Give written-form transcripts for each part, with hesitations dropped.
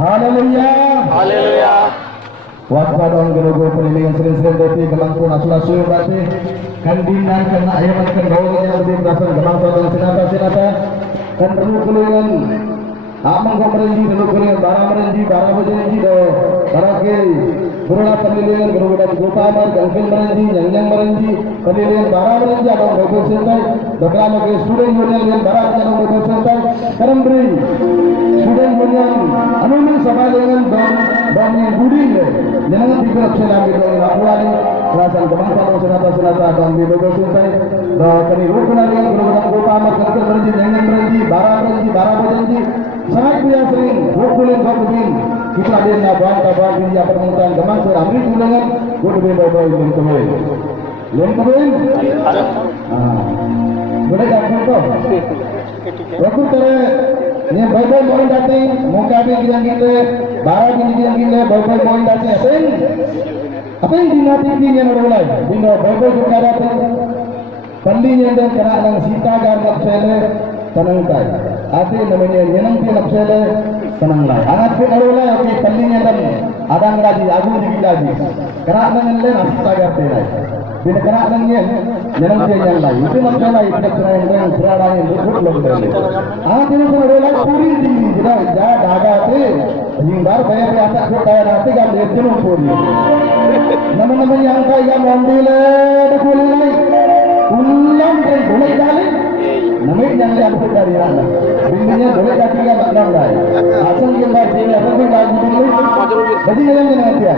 Haleluya. Haleluya. Waktu dong gerogo pelilingan sering-sering deti gemangku nasul-nasul berarti kandinan kena ayaman kan gawanya lebih berasal gemangku dan sinata kan perlu kulingan amang kau merenji perlu kulingan bara merenji do bara ke berulah pelilingan gerogo dan gopamar gangkin merenji nyang merenji pelilingan bara merenji adong gopul sentai dokrama ke student union bara adong gopul sentai karam beri student union anuman sabalengan dan yang budi jangan dikira senang gitu lakukan kelasan kemangkan senata dan di gopul sentai kini rukunan yang gerogo dan gopamar gangkin merenji nyang merenji bara merenji sangat biasa sering rukunin gopulin kita ada yang nabang ini apa permintaan gemang ambil tulangan gue lebih bawa lem kebun boleh datang kok waktu tere ini bawa mau datang muka yang kita barang yang kita bawa mau datang apa yang dinatinya nolai bina bawa juga datang pandinya dan kena nang sita garnak sele tenang kai ati namanya nyenang tiap sele tenang lai anak pun nolai oke pandinya dan adang lagi agung lagi kena nang lain asita garte lai bina kena nang nyenang tiap yang lai itu maksudnya itu kena yang berada yang luput lomba anak ini pun nolai puri tinggi jadi jah daga te hinggar bayar di atas kota nanti kan dia jenuh puri nama yang kaya mondile dekulai ulang dan boleh kali namanya yang lihat dari mana bininya boleh kaki kan tak nolai asal yang baik dia tapi lagi dulu jadi yang dia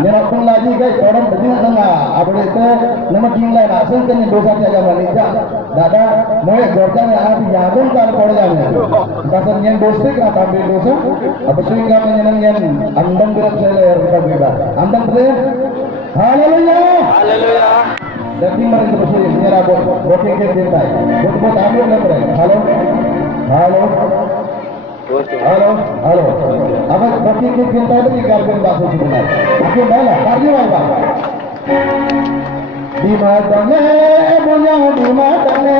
nyerapun lagi guys orang begini nengah apa itu nama tinggal asal kan yang dosa jaga manusia dada mau gorkan yang ada jagung kalau kau jaga pasal yang dosa kan ambil dosa apa sehingga menyenang yang andang berat saya kita bebas andang berat haleluya Haleluya. Jadi mereka bersih nyerah booking ke cintai buat ambil lembre halo apa booking ke cintai itu ikan bahasa sebenarnya aku malah karya apa di matane punya di matane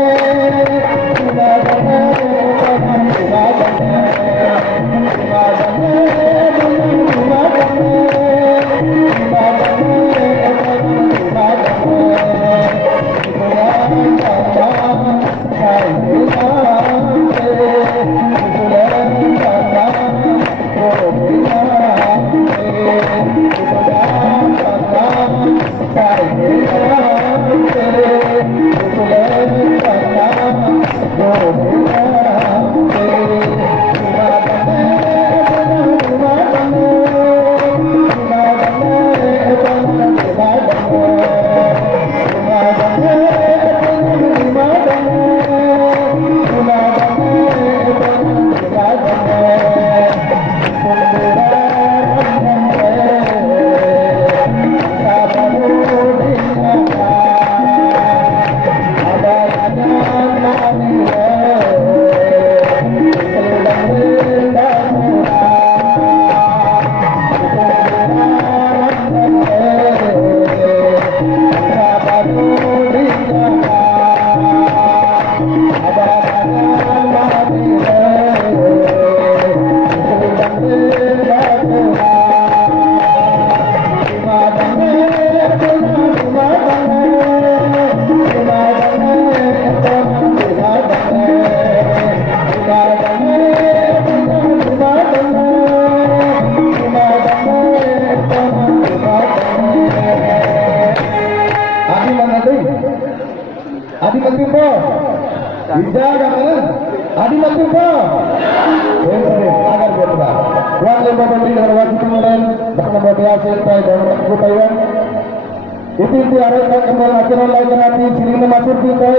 Itu diarahkan kembali nasional lain nanti sini masuk kita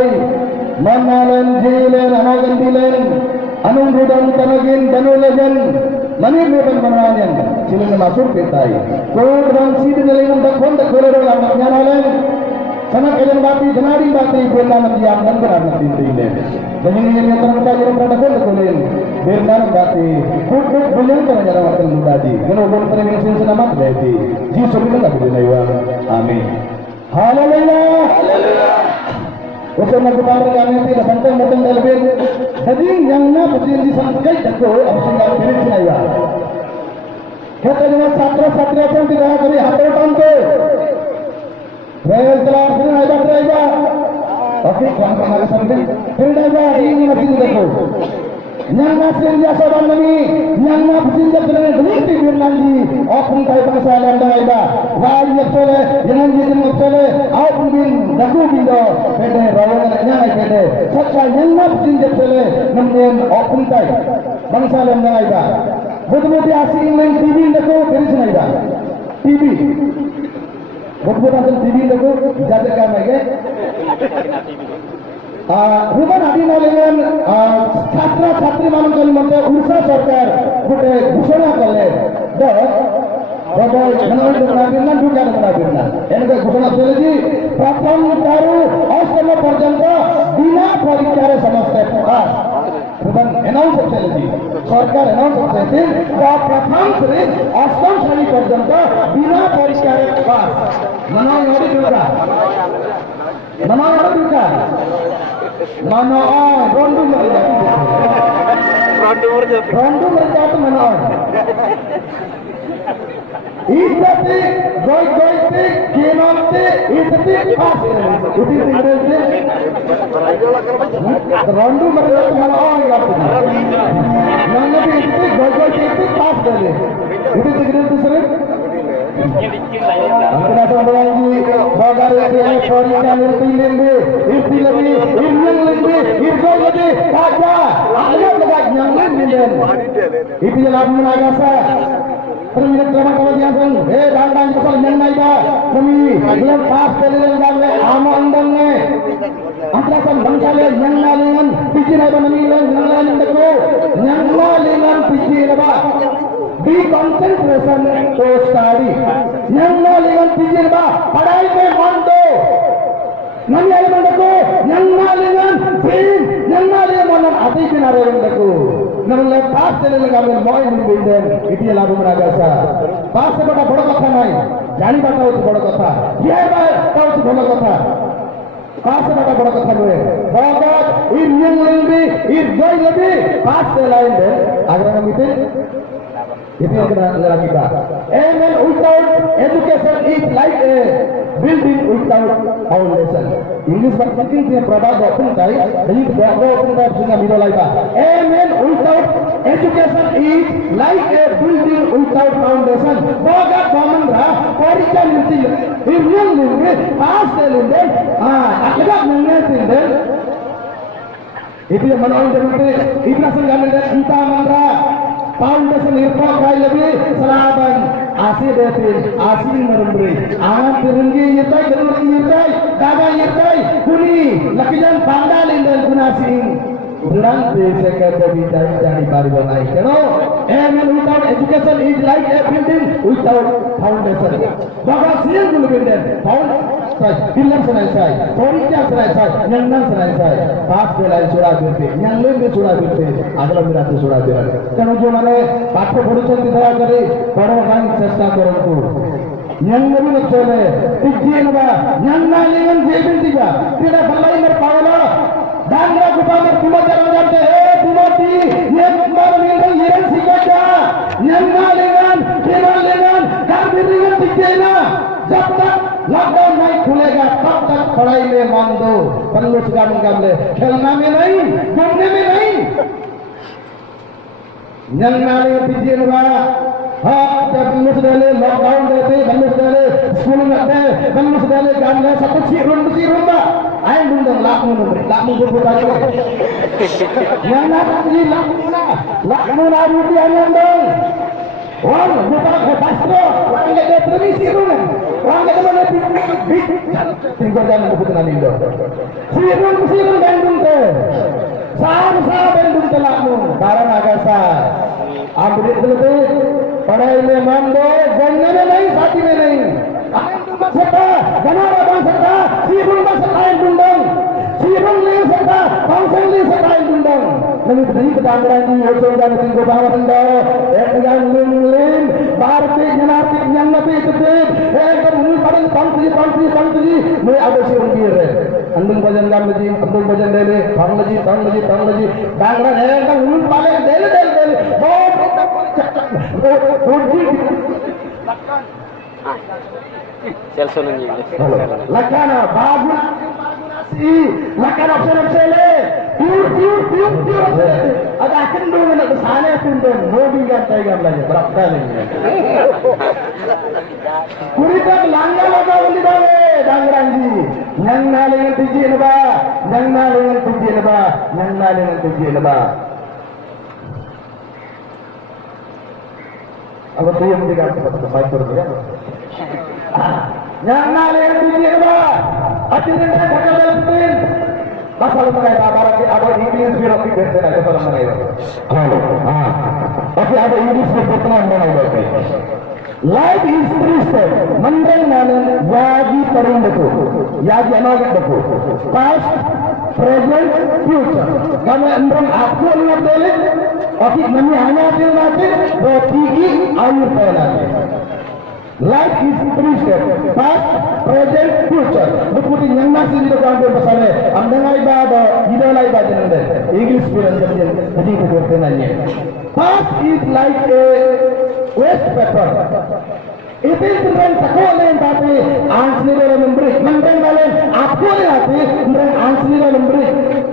manalan jilen anagan dilen anung rudan tanagin danulejan manir leban manalan sini masuk kita kalau bang sini nelayan tak kontak kalau dalam nyanalan sana kalian bati senari bati benar diam dan benar nanti ini dan ini yang terbuka jadi protokol kuliah benar bati kut belum terjadi waktu tadi kalau belum terjadi selamat berarti ji sebelum nggak boleh lewat amin haleluya Usung nagpapalong kami ito, napantang matang dalbin. Jadi yang na pagsin di sangkay dako, ang singang pirit sinaya. Kata dengan satra-satria pun tidak kami hatar tanto. Rel telah sini ada driver. Oke, kawan pengaruh sampai. Driver ini masih dako. Yang masih biasa kami, yang masih biasa dengan berikti birnandi. Apun kaya pangsalan driver. Wajib bersole, jangan jadi bersole. Apun bin dako bindo. Pede rawangan nyai pede. Saksa yang masih bersole, namun apun kaya pangsalan driver. Betul-betul asing main TV dako beres naida. TV. Betul-betul asing TV dako jaga kami ke. Ruban adi nalengan छात्र-छात्री मानन कल मते उड़ीसा सरकार गोटे घोषणा कले the bubble जनवरी बनाबिना दुका बनाबिना एनका घोषणा चले जी प्रथम तारु अष्टम पर्यंत बिना परीक्षार समस्त पास रुबन अनाउंस चले जी सरकार अनाउंस करते प्रथम से अष्टम श्रेणी पर्यंत बिना परीक्षार पास मनाई नडी दुका मनाई नडी दुका mana rondu mereka tu mana इतने गोई केनाते इतने पास उठी सिगरेट रंडू मरने तुम्हारा आएगा नंगे भी इतने गोई इतने पास करे उठी सिगरेट दूसरे अंतरा संबंधी बाजार में परीक्षा निर्तीलेंगे इर्तीलेंगे इर्यंलेंगे इर्गोलेंगे काजा आगे लगा यंगलेंगे इतने लाभ मनागा Permintaan kerana kalau dia pun, dandang pasal yang naik dah, kami belum pas terlihat jalan, amal andangnya, antara bangsa le yang nalingan, pijin apa namilan, yang nalingan deklo, yang nalingan pijin apa, be concentration to study, yang nalingan pijin apa, padai ke mando, nami ada mandeko, yang nalingan pijin, yang nalingan mana hati benar orang deklo. नमले पास चले लगा में मोय नहीं बिल्डर इतिया लागू मना गया पास से बड़ा बड़ा कथा नहीं जानी बात है बड़ा कथा ये बात तो बड़ा कथा पास से बड़ा कथा नहीं बहुत इंडियन लेंगे इस जोई लेंगे पास से लाइन दे अगर हम इसे इतिया के लगा का MN without education is like a building without foundation English में speaking से प्रभाव अपन ताई नहीं तो अपन का सुना मिलो लाइका amen without education is like a building without foundation बहुत common रहा परीक्षा मिलती है इंडियन लेंगे पास से लेंगे अकेला नहीं लेंगे इतने मनोरंजन करते इतना संघर्ष में चिंता मंत्रा foundation irfan kai lebih selaban asih detin asih meremberi aman terenggi yirtai terenggi yirtai daga yirtai kuni lakijan pandalin dan kunasing bulan besek dari dari pariwanai keno and without education is like a building without foundation baga siang dulu building pillar selesai poritia selesai nyangnan selesai pas belai surah birte nyanglen be surah birte agala mirate surah birte keno jo mane पाठ पढ़ुଛନ୍ତି दया करे पढ़ो ପାଇଁ ଚେଷ୍ଟା କରନ୍ତୁ nyanglen be chole tijjenba nyannalingan jebintiga tira balai mer pawla dangra gupamar tumajar jante tumati yekmar mingal yeran sikaja nyannalingan kenalingan karbiringan tijjena jab tak lockdown नहीं खुलेगा तब तक पढ़ाई में मान दो बल्लू का मुकाबले खेलना में नहीं घूमने में नहीं नंगाले पिजिन वाला हाँ जब बल्लू से लॉकडाउन देते बल्लू से स्कूल में आते बल्लू से काम ले सब कुछ सीरुम बा आए ढूंढो लाख मुंडो बुता के नंगा पिजिन लाख मुंडा रुपया नंदो और बुता के पास्रो वाले के प्रवी सीरुम Orang kata mana tinggal jangan bukan alindo. Sirun Bandung tu, sah Bandung telamu. Barang agasa, ambil itu tu, padai le mando, jangan le nahi, sati le nahi. Alindo masukta, jangan orang masukta, sirun masukta Bandung, sirun le masukta, pangsel le masukta Bandung. Nanti tadi kita anggaran di hotel dan tinggal bawah anda, yang lin, parti jenatik yang nabi itu. Kalau mui padang pangsi, mui ada sirun biar. andung bajan gamlaji, andung bajan dele, tanglaji, bangra dele, ulun pale dele, Selson ang English. lakana, bagu, si, lakana option pure, ada akan dulu nak kesana tunduk, mobil kan saya gamlaji, berapa ni? Kurita langga laga undi dale, dangranji, yang nalengan tujuh neba, Apa tu yang dikatakan pada baik ya? Yang nalengan tujuh neba, akhirnya kakak dalam pasal mengenai tabaran di abad Inggris birok di berita itu pasal mengenai. Tapi ada Inggris berperan mengenai. Life is three-step. Mandang nanan yagi tarung beku, yagi anagat beku. Past, present, future. Kami andang aku ingat balik. Okey, mami hanya tu nanti, bertigi air pelan. Life is three-step. Past, present, future. Bukuti yang masih di depan bersama. Amdangai bada, hidalai bada nande. English bilang jadi itu bertenanya. Past is like a waste paper. It is when takole tapi answer memberi, mandang balen aku lagi memberi answer memberi.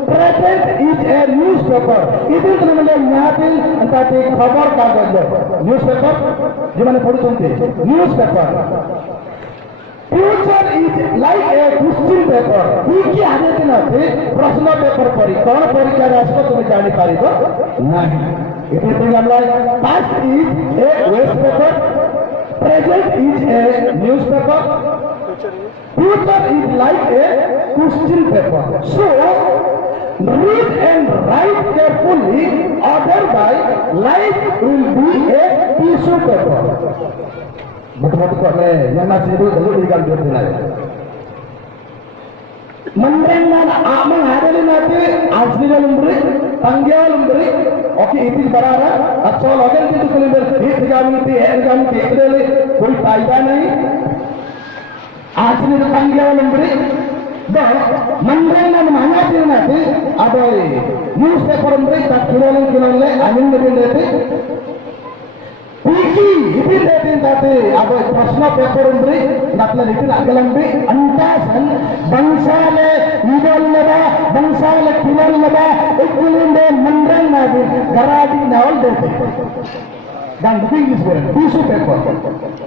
Present is a newspaper. It is when nyapil tapi khabar kagaz. Newspaper, di mana पढ़ते newspaper. Future is like a question paper. Iki आने दिन आते प्रश्न पेपर पढ़ी. कौन परीक्षा राष्ट्र तुम्हें जाने पारी तो नहीं. It is like past is a waste paper. Present is a newspaper. Future is like a question paper. So read and write carefully, otherwise life will be a tissue paper. Betul-betul kau ni, yang nasi itu dulu diganti dengan lain. Mendengar amang ada ni nanti asli dalam beri, tanggal beri, okey itu berada. Asal orang itu kalau beri, kami itu le, koi faida nahi. Asli tanggal beri, dah mendengar mana dia nanti, ada newspaper beri, tak kilolan le, angin beri nanti. Iki, itu datin tadi, apa prasna paper beri, nakla itu nak kelambi, antasan, bangsa le, idol leba, bangsa le kilol leba, ikulinde mandang nabi, garadi nawal dete. Dan English beri, tissue paper,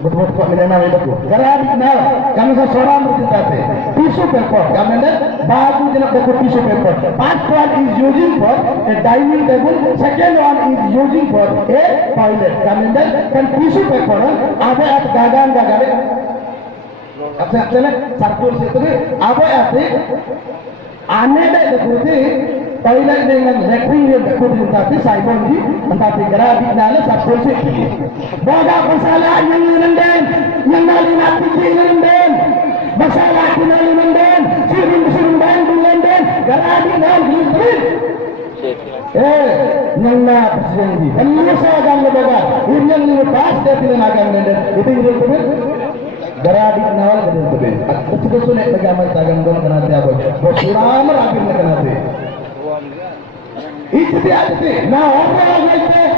betul-betul kau mengenal itu. Garadi nawal, kami seorang berkata, tissue paper, kami ni bagu jenak buku tissue paper. First one is using for a dining table, second one is using for a toilet. Kami ni kan tissue paper, ada at gagan. Apa ni? Sarpul situ ni, apa ni? Ane dek deputi, toilet dengan latrine yang deputi tapi saibon di, tapi garadi nala sarpul situ. Baga kesalahan yang nenden, yang nali nak pergi nenden. Masalah kita nenden, siring nenden, garadi nal gilin. Yang nak pergi. Ini saya akan lebaga. Ini yang ni pas dia tidak akan nenden. Itu yang tu. Garadi nal gilin tu. Aku sudah pegamai tagan dong kena tiap. Bersuram rapin kena tiap. Itu dia tu. Na orang agak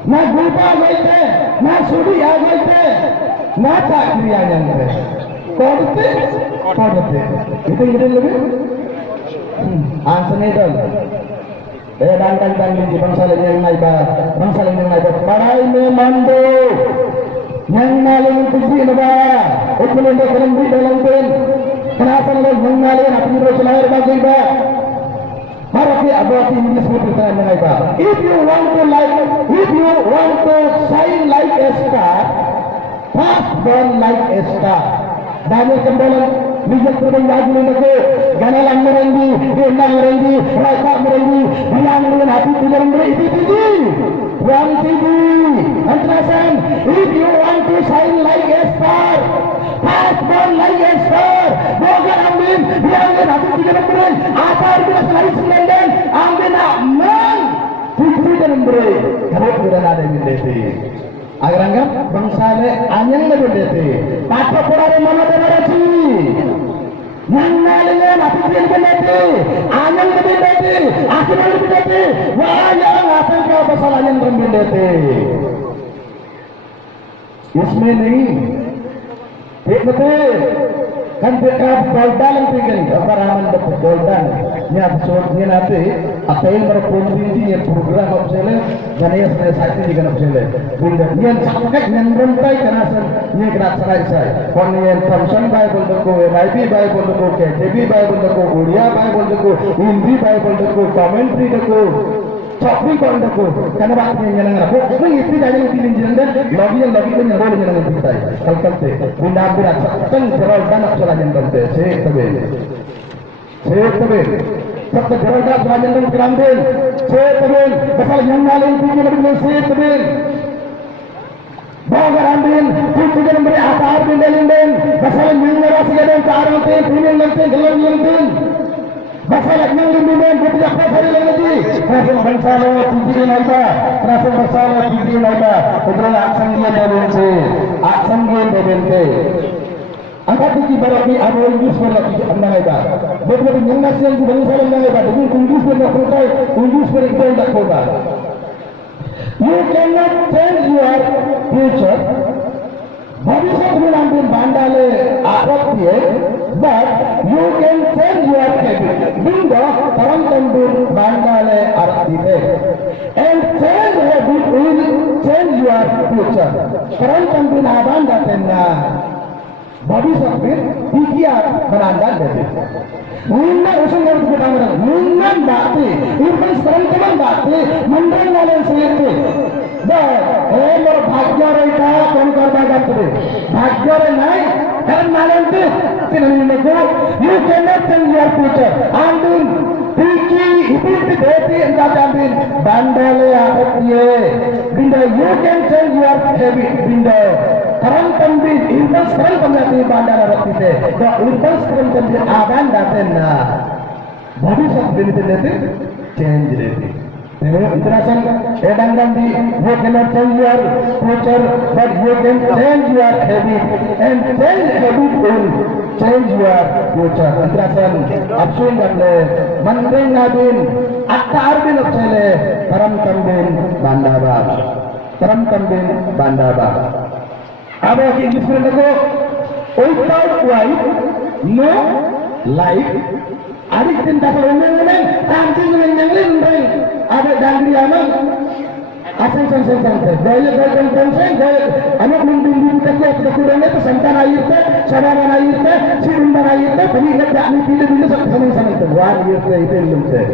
na gulpa agak, na suri agak, na tak kriya yang tu. Kodte. Itu yang lebih. Answer ni dah. Dan di bangsa lain yang naik, Padai me mando, yang naling tuji neba, ukulin dek lembi dalam pen, kenapa yang naling api terus lahir bagi ba? Harap abadi English kita naik ba. If you want to shine like a star, fast burn like a star. Daniel kembalan bijak berbangga dengan ganal merendi, genang merendi, rasa merendi, bilang dengan hati tidak merendi itu. One TV, antarasan. If you want to shine like a star, fast burn like a star. Boga amin, bilang dengan hati tidak merendi. Asar bila selain semenden, amin aman. Tidak merendi. Kalau tidak ada yang merendi. Agar bangsa le anyang le berdete. Patra pura le mana demarasi. Yang nalnya masih dia kenati, anjing lebih kenati, aku lebih kenati, wah yang ngapain kau kesalahan lebih kenati. इसमें नहीं एक betul kan dekat goldan tinggal apa ramen dapat goldan nya soalnya nanti apa yang berfungsi yang program opsele dan yang saya sakit juga opsele bunda yang sampai yang rentai karena yang kena saya kon yang function bible doko NIV bible doko KJV bible doko Udia bible doko Hindi bible doko commentary doko Cokri kau ndako, karena waktu yang nyenang aku, mengisi dari yang pilih jendan, lagi yang nyerol yang kita, kalau te, bunda berat, kan jerol dan aksaran yang te, sebe, sebe jerol dan aksaran yang kerandel, sebe, pasal yang ngaling tinggi lebih sebe, bawa kerandel, tujuh yang beri atar bindel, pasal yang ngerasi kadang karang te, pilih nanti gelar yang masalah yang lebih bertiap hari lagi. Kerana bersalah tinggi naika, kerana bersalah tinggi naika. Udara aksang dia berbeza, aksang dia berbeza. Angkat tinggi berarti ada Inggris berlaki anda naika. Betul yang nasi yang berbeza anda naika. Dengan Inggris berlaku, Inggris berikut tak kobar. You cannot change your future. भविष्य में नाम बांडाले आपत्ति है, but you can change your habit. Bingo परम तंबूर बांडाले आपत्ति है, and change habit will change your future. परम तंबूर आबाद जाते ना, भविष्य में दिखिया बनांडा लेते. मुन्ना उसन कर दिया ना, मुन्ना बाते, इवन सरंतमन बाते, मंडल नाले सेते. मोर भाग्य रहा कौन करता जाते भाग्य नहीं कारण मानते you can not change your future आंदुन tinggi itu depi enggak jamin bandale akhirnya binda you can change your habit binda karang tambin invest karang pemati bandara rakite do invest karang tambin aban datena bhabishya dinite change reti International Edangam di you cannot change your future but you can change your habit and change habit will change your future. International Absun gamle Mandeng Nadin Aktar bin Absele Param Kambin Bandaba Param Kambin Bandaba Aba ki English में देखो without wife no life Adik cinta pelengeng-pelengeng, tangki pelengeng-pelengeng. Ada dangri aman, asing-asing. Gaya-gaya, anak mending kita kita kurang itu santan air teh, sabaran air teh, sirumban air teh, pengingat yakni pilih-pilih sama-sama itu. Wah air teh itu belum teh.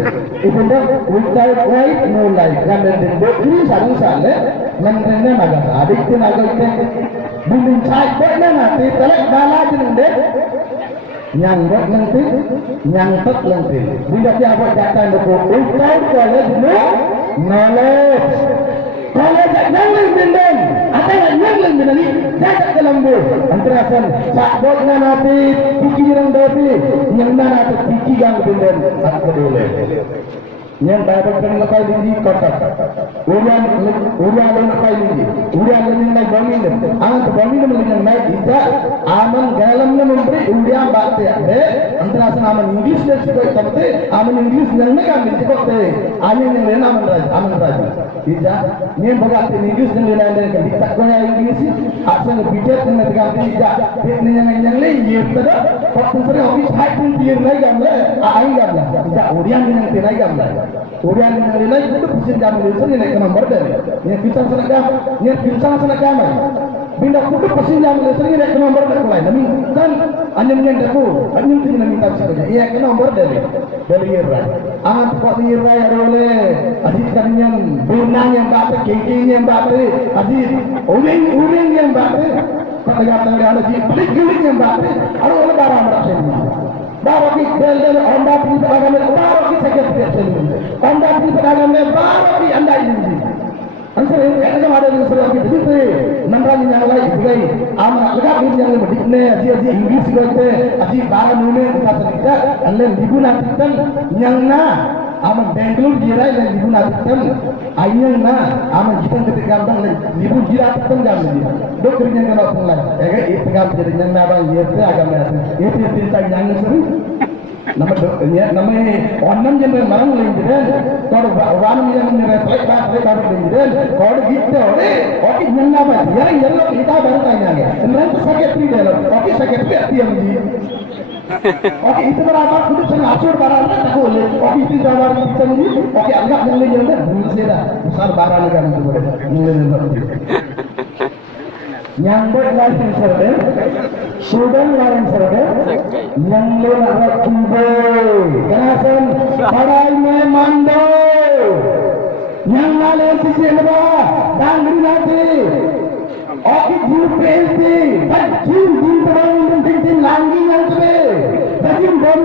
Itu dah without wife no life. Yang mending ini sarung-sarung, mendingnya naga. Adik tu naga itu, mending cai boleh nanti telak bala jenenge. Nyanggot nanti, nyangkut nanti. Bila dia buat datang ke without college no knowledge. College nyangling bindeng, ada nyangling bindeng ni, datang ke lembur. Antara sen, sakbot nanti, kiki orang dati, yang mana tu kiki yang bindeng, aku boleh. Yang Bible kan lekai lagi kotak, urian lekai lagi, urian lekai bangun deh. Angan bangun deh melihat naik ija, aman galam ni memberi urian bakte. Antara sen aman English deh sebagai tempe, aman English yang ni kan di kote, aman yang lain aman raja. Ija, ni bagai English yang lain deh kan. Tak kau yang English, asal bijet dengan tiga ija, ni yang lain ye tada, kau tumpah office high pun tiar naik gamla, aing gamla. Ija urian yang tiar naik gamla. Urian yang lain itu pusing jamu itu ni naik nomor dah. Yang kita sana kama. Bila kudu pusing jamu itu ni naik nomor dah kulai. Nabi kan anyam deku, anyam tu nabi tak sahaja. Ia nomor dah dari era. Amat kuat era ya oleh. Adik kan yang benang yang batu, kengkeng yang batu, adik uring yang batu. Kata-kata ada di pelik giling yang batu. Ada oleh barang macam ni. Baru kita bel anda pergi pedagang baru kita sakit sekali. Anda pergi pedagang baru di anda ini. Answer ini ada di sebelah kita itu. Nampak yang lain juga. Amat lekat ini yang lebih ni. Aji English juga. Aji barang mana kita sedikit. Anda ibu nanti yang na ama Bangalore jirai dan libu natitem ayang na ama jitang ketik gampang dan libu jirai titem gampang dia dok kerja kan orang lain ya itu gampang jadi yang nabang itu agak merasa itu cerita yang sering nama onam jenis marang lain jiran kalau wanam yang menyertai baru lain jiran kalau gitu oke yang nabang yang lo kita baru tanya ya sebenarnya sakit tidak oke sakit tidak dia oke itu berapa kudu sangat asur barang tak boleh oke itu jawab kita ni oke anggap yang lain belum seda besar barang kan itu boleh nyambut lain serba sudan lain serba yang lain nak kumbe kanasan padai me mando yang lain sisi leba dangri nanti oke jupesi bajin di terang dan langgi yang tebe bajin bom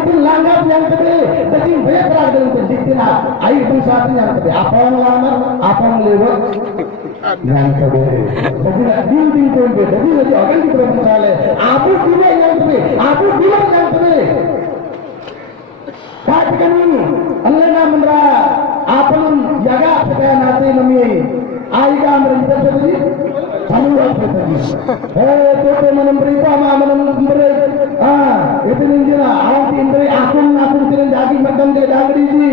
dan langgap yang tebe bajin betra dan ditina air bersatu yang tebe apa yang lama apa yang lewat yang tebe jadi building tebe jadi orang kita berbicara aku tidak yang tebe aku tidak yang tebe perhatikan ini Allah namanya apa yang jaga supaya nanti nami air mereka tadi Saluran tadi. Itu menemberi pama menemberi. Itu ninjana. Awak indri akun tidak jadi makan ke dagri ji.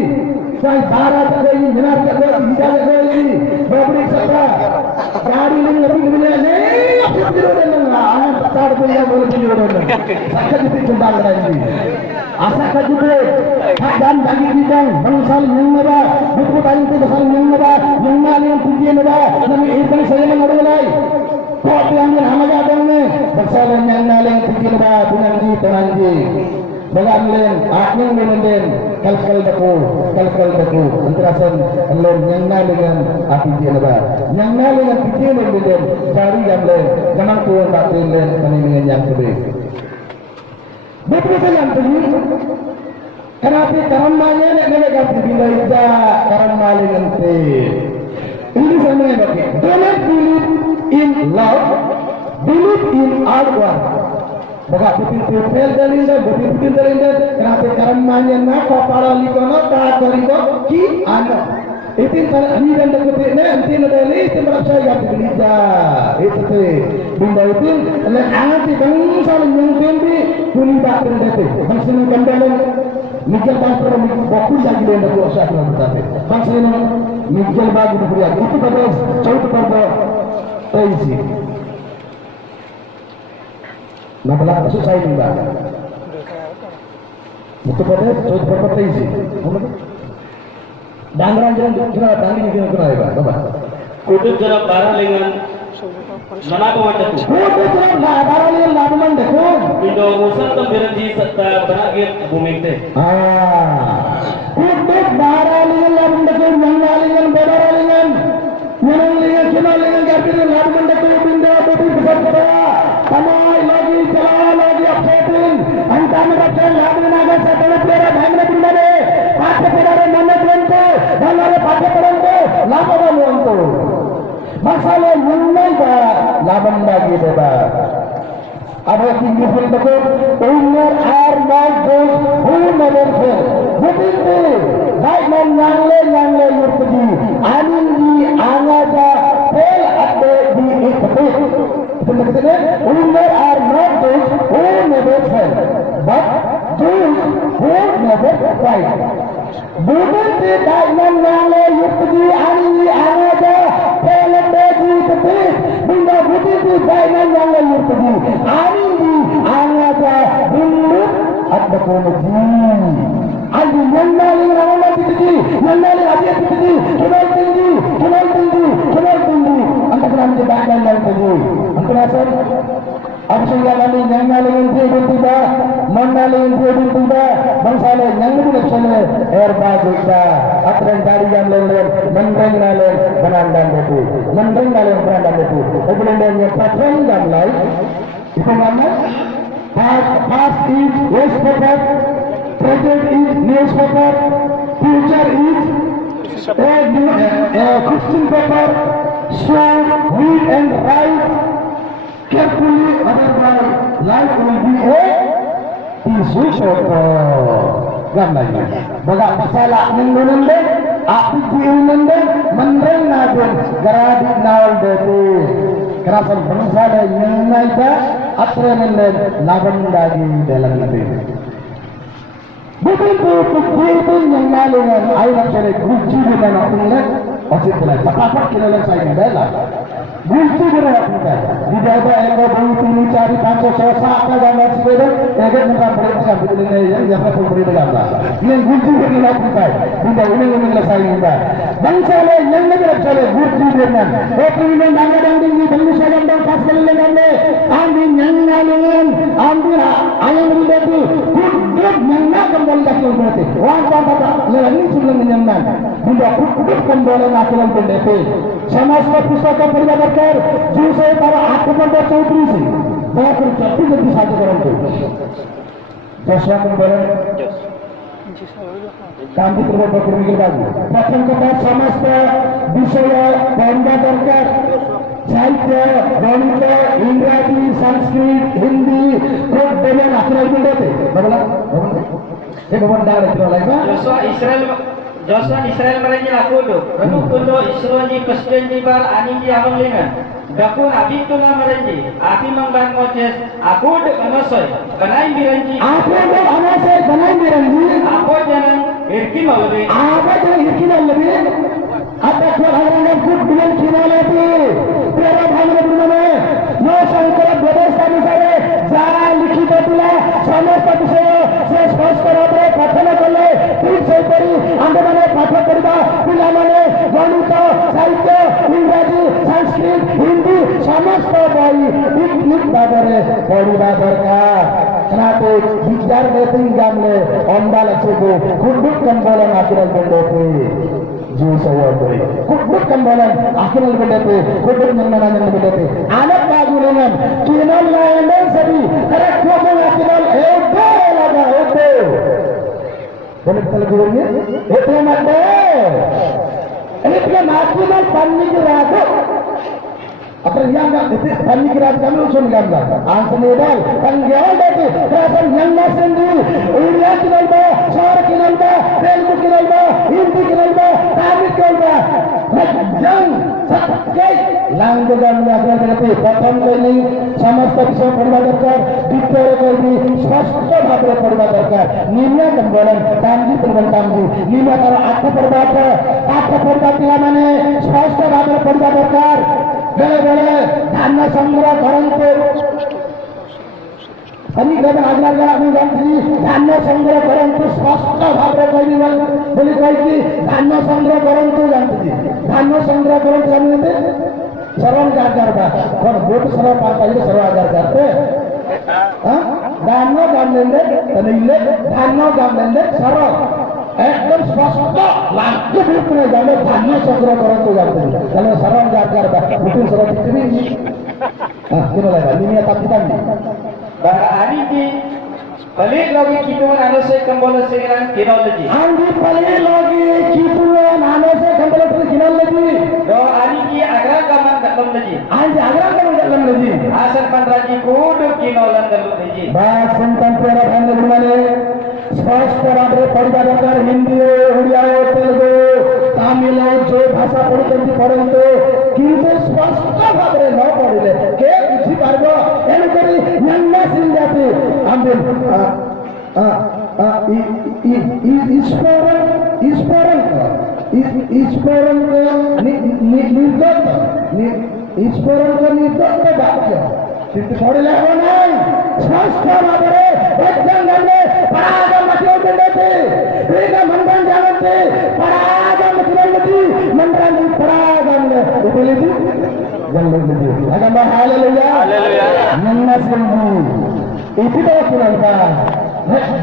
Saya barat ada ini benar tak ada tidak ada ini. Babri satra. Gari ini lebih gila. Apa tidur dengan anak besar punya boleh tidur dengan. Sakit itu jembal lagi. Asa kajube. Dan bagi bidang bangsal yang ada. Buku tadi itu bangsal yang ada. Yang yang tujuan ada. Namun itu saya mengarulai. Kau yang hamaga dongme bersalah yang naling tinggi ba tunanji bagamlen akning menenden kalkal daku antarasan alon yang nalingan tinggi ba yang nalingan tinggi menenden cari gamlen gamang tuan baktilen paningan yang tebe betul yang tadi kenapa karamanya nek ganti bila ida karamalin te ini sama yang bagi don't believe in love, believe in outward. Baka betul-betul dalinda, betul-betul dalinda. Kenapa karamanya nak para likono tak terima ki anak. Itu kalau ini dan dekatnya nanti nadali itu merasa yang berbeda. Itu tu benda itu. Kalau anak itu bangsa yang tinggi tulibat benda itu. Bangsa yang kandalan Miguel Pastor fokus lagi dengan doa dalam berarti. Bangsa yang Miguel bagi beriak itu pada contoh pada Taisi. Nabla masuk saya ni bah. Itu pada contoh pada Taisi. Dangran jalan kena dangi ni kena ya bah. Kutub jalan barang dengan mana kau macam tu? Kutub jalan barang dengan labuman dekun. Indo musan tu berhenti serta beragam bumi te. Kutub barang dengan labuman dekun, yang dengan barang dengan Menang cina dengan garpin lalu mendekat pindah tapi besar kaya samai lagi jalan lagi upsetting angka mereka lalu naga setelah pera bangna pindah deh pakai pera mana tuanku dan lalu pakai peranku lama tuanku masalah menang laban lagi bebas ada tinggi betul umur armai bos never fail betul baik yang le yurtji anin di anaja fail ada di ikut betul umur armai bos never fail but those who never fight betul baik yang le yurtji anin di anaja fail ada di ikut benda betul baik yang le yurtji anin di anaja bundut ada koneksi Adi menali rawana tinggi, menali adia tinggi, kenal tinggi. Anda kenal di badan yang tinggi. Anda rasa apa sehingga kami yang menali yang tiba, menali yang tiba, bangsa lain yang lebih besar, airbag kita, aturan dari yang lain, menreng lain, berandang betul. Kemudian yang patron dan lain, itu nama past is waste paper. Present is newspaper, future is Christian paper, so read and write carefully, otherwise life will be a tissue paper. gambar. Bagi masalah nende, api nende, menreng naden, garadi nawal dete. Kerana masalah yang naida, atre nende laban lagi dalam nanti. Betul yang malungan ayat cari kunci dengan orang masih boleh. Apa kita saya bela. Kunci dengan orang di daerah yang begitu ini cari panco sosa apa gambar sepeda, agak muka mereka betul ini yang apa beri gambar. Yang kunci dengan orang tidak ini saya minta. Bangsa lain yang negara cari kunci dengan. Okey ini bangga dan tinggi bangsa dan pasal dengan ambil yang malungan ambil ayam begitu. Kudus yang kembali ke berarti. Wajah lelaki sudah menyenang. Bunda kudus kembali nakulan pendete. Semasa pusaka peribadatan, justru para akuman bercampur sih. Bahkan jadi jadi satu orang tu. Jasa kembali. Kami terus berpikir lagi. Bahkan kita semasa bisaya benda berkat. Sahiत्य, गणित, इंग्रजी, संस्कृत, हिंदी, कोड dengan asal pendete. Bapak, bapak dah ada kira lagi. Joshua Israel mereka laku tu. Kamu kudo Israel ni Kristen ni bar ani ni abang lengan. Dakun abi tu nama mereka. Abi mangban Moses. Aku dek amasai. Kanai miranji. Aku dek amasai. Kanai miranji. Aku jangan irki malu. Aku jangan irki malu. Ada orang kut bilang kira lagi. Tiada bangga bagaimana? No sangkara berdosa misalnya. Jangan likit itulah. Sama satu saya spons kerana pathana kerana. Tidak seperi. Anda mana pathana kerana. Bila mana wanita, sahiत्य, इंग्रजी, संस्कृत, हिंदी, समस्त bayi. Ikut babere परिवार berkah. Kenapa bijar beting gamle ombal cubu kuduk kembalan akhiran bendete juu saya beri kuduk kembalan akhiran bendete kuduk mengenai bendete anak bagu dengan kinal lain sedi kerana kamu akhiran ete laga ete boleh kita lagi ete mata ini kita akhiran panik ragu apa yang itu panik ragu kami usun gambar ansenedal panggil dete kerana yang nasendi ulia kinalba sar kinalba telugu kinalba hindi kinalba tamil kinalba jang sakai langgan yang dete प्रथम kali समस्त विषय पढ़वा दरकार द्वितीय kali स्पष्ट भाव पढ़वा दरकार निम्न कम्बलन तांगी पढ़वन तांगी निम्न तारा आठ पढ़वा माने स्पष्ट भाव पढ़वा दरकार बेले बेले धान्य संग्रह करन्ते अनि गबन आजलागा हामी जान्छि धान्य संग्रह करन्ते स्पष्ट भाव कहिदिबल बोली कहि धान्य संग्रह करन्ते जान्छि धान्य संग्रह करन्ते जान्थे सर्वं गारबा कोन बोट सर्व पाइले सर्व आधार करते धान्य गामलेंदे तनिले धान्य गामलेंदे सर्व एकदम स्पष्ट लागू रूपले जाने धान्य संग्रह करन्ते जान्थे kalau सर्व गारबा betul सर्व तिमी किन लाग्यो निमिया तापितामी Bahasa hari ini balik lagi kita mana saya kembali sekarang kinal lagi. Andi balik lagi kita mana saya kembali kinal lagi. Do hari ini agar kaman dalam lagi. Andi agar kaman dalam lagi. Asal pandraji kudu kinalan dalam lagi. Bahasa tanpa ada mana. स्पष्ट भाव परिवार हिंदी ओडिया तेलुगु तमिल जो भाषा पढ़ुंट पढ़ते किंतु स्पष्ट भाव न पढ़ले के बुझी पारब एणुकरी नन्ना सिंह जाति आंबेल निर्गत वाक्य किंतु पढ़ले हो नहीं स्पष्ट भाव पराग मचल बेंडते रेगा मंडन जानते पराग मचल मती मंडन पराग ने उपेलिति जल्दी agama haleluya nyengas lembu itu dah kinalka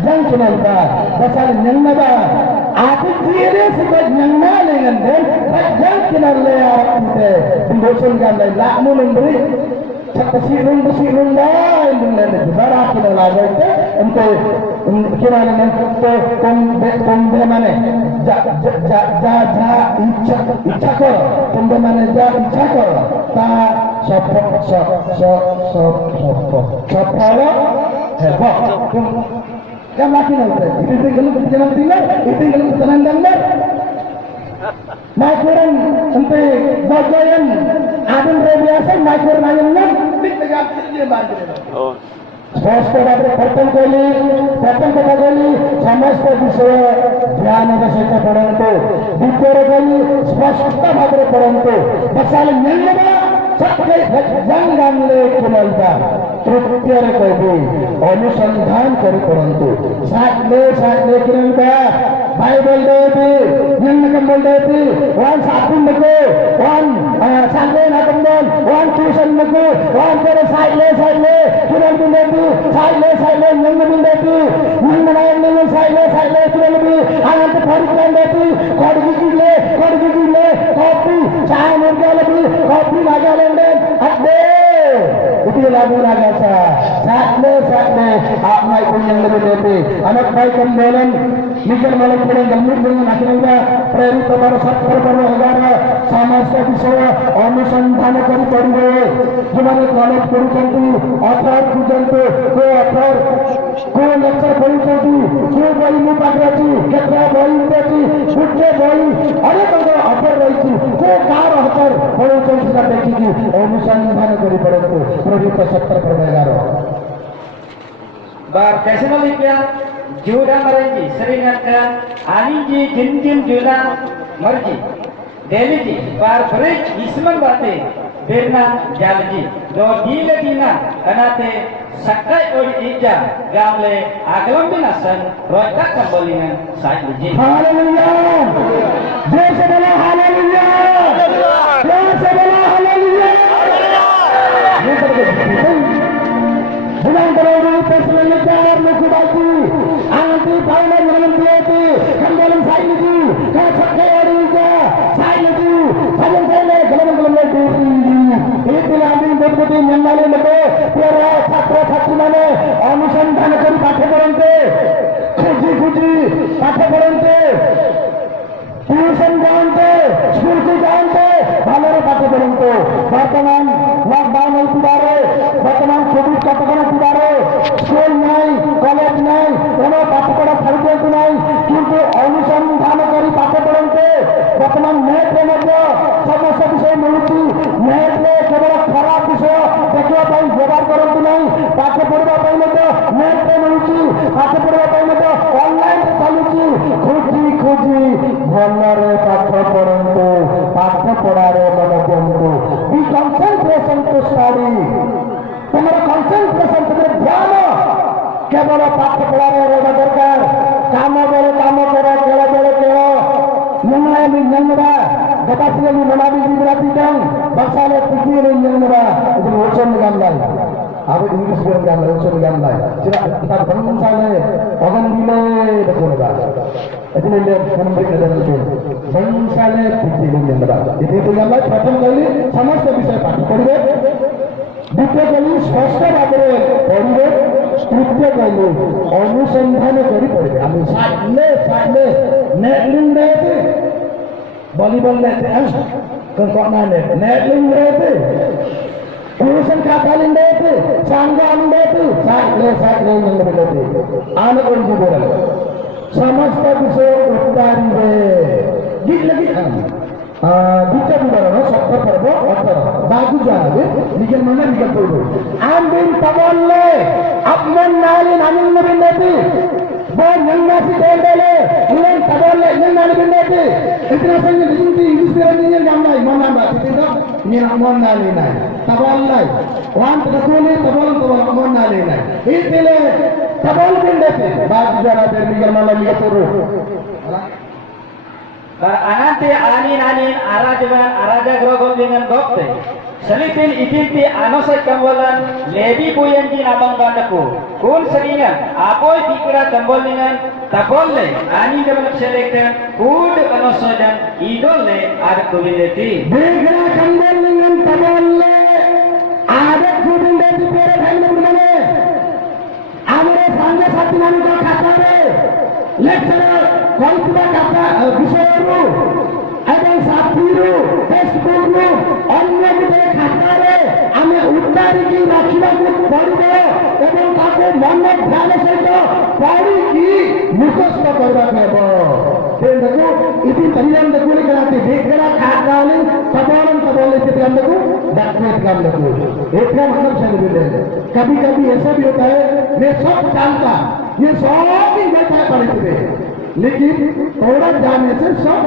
jang kinalka pasal nyennaga aku tiada sebab nyenna dengan dan jang kinalle arate dosun gamai lakmu memberi Kesirung dah dengan negara kita lagi itu untuk kira dengan pembe mana ichako pembe mana ichako ta sopo Yang laki nanti, itu tinggal di jalan tinggal, itu tinggal di jalan tinggal. Maikuran sampai bagian adun biasa, maikuran ayam nan, bit tegak dia bantu. Oh. Swasta babre प्रथम कथा कहली समस्त विषय ध्यान सहित पढ़ंतु द्वितीय कहली स्पष्ट भाव पढ़ंतु बसाल निलवा सबके जंगांगले कुमलता तृतीय कहली अनुसंधान कर पढ़ंतु साथले किनका बाइबल देती निलकम देती वन सापुन को वन साले नाकमन वन ट्यूशन को वन तेरे साइले किरण देती साइले नंग देती नंग नायन साइले किरण भी आनंद फरिकन देती कड़गी कॉफी चाय मुर्गा भी कॉफी नागालैंड अड्डे itu lagu nagasa saatnya apa itu yang lebih depi anak baik kembalan mikir malam pulang gemuk dengan akhirnya preri kepada satpam negara sama sekali अनुसंधान करी पड़े जिन्होंने कॉलेज पढ़ुंटू अथर पूजंतु को लेक्चर पढ़ुंटू क्यों बही मु पाखे केतरा बही छुट्टे बही अनेक अफर रही को कार अफर पढ़ुंटू देखिकी अनुसंधान करी पड़े प्रदीप 70 bar personalnya juda merenji seringatkan aniji jinjin juda merji deliji bar break isman bate berna jalji do dile dina kanate sakai ori ija gamle aglam binasan roita kambolingan saiji haleluya jai sabala haleluya jai sabala haleluya bulan terlalu personalnya muku batu anti paula menanti kambolan saiji ka sakai ori ija saiji sajen saile gelam itu lagi betul nyamale mate para छात्र माने अनुसंधान करी पाठ पढ़ते खुजी पाठ पढ़ते ट्यूशन जानते स्कूल को जानते भालो पाठ पढ़ते वर्तमान लॉकडाउन होइतिबारे वर्तमान कोविड कटकणा थिबारे स्कूल नहीं कॉलेज नहीं कोनो पाठ पढ़ा छाड़िदियंतु नहीं किंतु अनुसंधान करी पाठ पढ़ते वर्तमान नेट रे मध्य समस्त विषय मिलुची नेट रे केवल खराब विषय देखिवा पाई व्यवहार करंतु नहीं पाठ पढ़वा पाई मध्य नेट रे मिलुची पाठ पढ़वा पाई मध्य ऑनलाइन चालुची खुजी भलरे पाठ पढ़ंतु पाठ पढ़ारे मन दियंतु बी कंसंट्रेशन टू स्टडी तुम्हारा कंसंट्रेशन तुम्हारे ध्यान केवल पाठ पढ़ारे रहना दरकार काम बेले काम करो केला बेले केलो नंगला भी नंगबा गतासिले भी मनाबी गुजराती जंग बसाले पिकिरे नंगबा itu urusan gambar aku Inggris bukan gambar urusan gambar kita bangsaले ogan dile bekunga itu dia memberi dalam itu bangsaले pikire नंगबा itu gambar प्रथम kali समस्त विषय पाठ पढ़िबे द्वितीय कली स्पष्ट भाବରେ पढ़िबे तृतीय कली अनुसंधान करी पढ़िबे আমি साइले नेटलिंग रहते वॉलीबॉल रहते हैं कौन नेटलिंग रहते ट्यूशन खातालिंग रहते सांगान रहते साइले नंग रहते आने कोई जी बोला समस्त विषय उत्तारी गीत लगी द्वितीय विवरण 70 पर्व 18 बाजू जाने निकल mana निकल पड़ो आम्बिन तबल्ले अपमन नाली नानिल नबिन्नति बोल नंगासी देले इलन तबल्ले इलन नाली बिन्नति इतना संग दिंती English gamai mana mbak tidak ini amon nali nai taballai wan takuli tabal amon nali nai itile tabal binnati baजू jana per nigal mana nigal puru anante anin araja grogol dengan dokte selipin itinti anosai kambolan lebi buyanji namang bandaku kun seringan apoi pikira kambolingan tabolle ani develop selektan kud anosai dan idolle ada kulileti begra kambolingan tabolle ada kulileti pere bhai mane amare sangha sathi manukar khatare lecturer koiba kata bishayaru ଏବଂ ସାଥିରୁ ଫେସବୁକରୁ ଅନ୍ୟ ଗୋଟେ ଖାତାରେ ଆମେ ଉତାରିକି ରଖିବାକୁ ପଡ଼ିବ ଏବଂ ତାକୁ ମନ ଧ୍ୟାନ ସହିତ ପଢ଼ିକି ମୁଖସ୍ଥ କରିବାକୁ ହେବ। देखो इसी तरीके देखो कराते देखना खाना वाले तबालन से काम देखो डॉक्टरेट काम देखो एक का मतलब शब्द भी है। कभी कभी ऐसा भी होता है मैं सब जानता ये सब ही बैठा है पढ़े थे लेकिन थोड़ा जानने से सब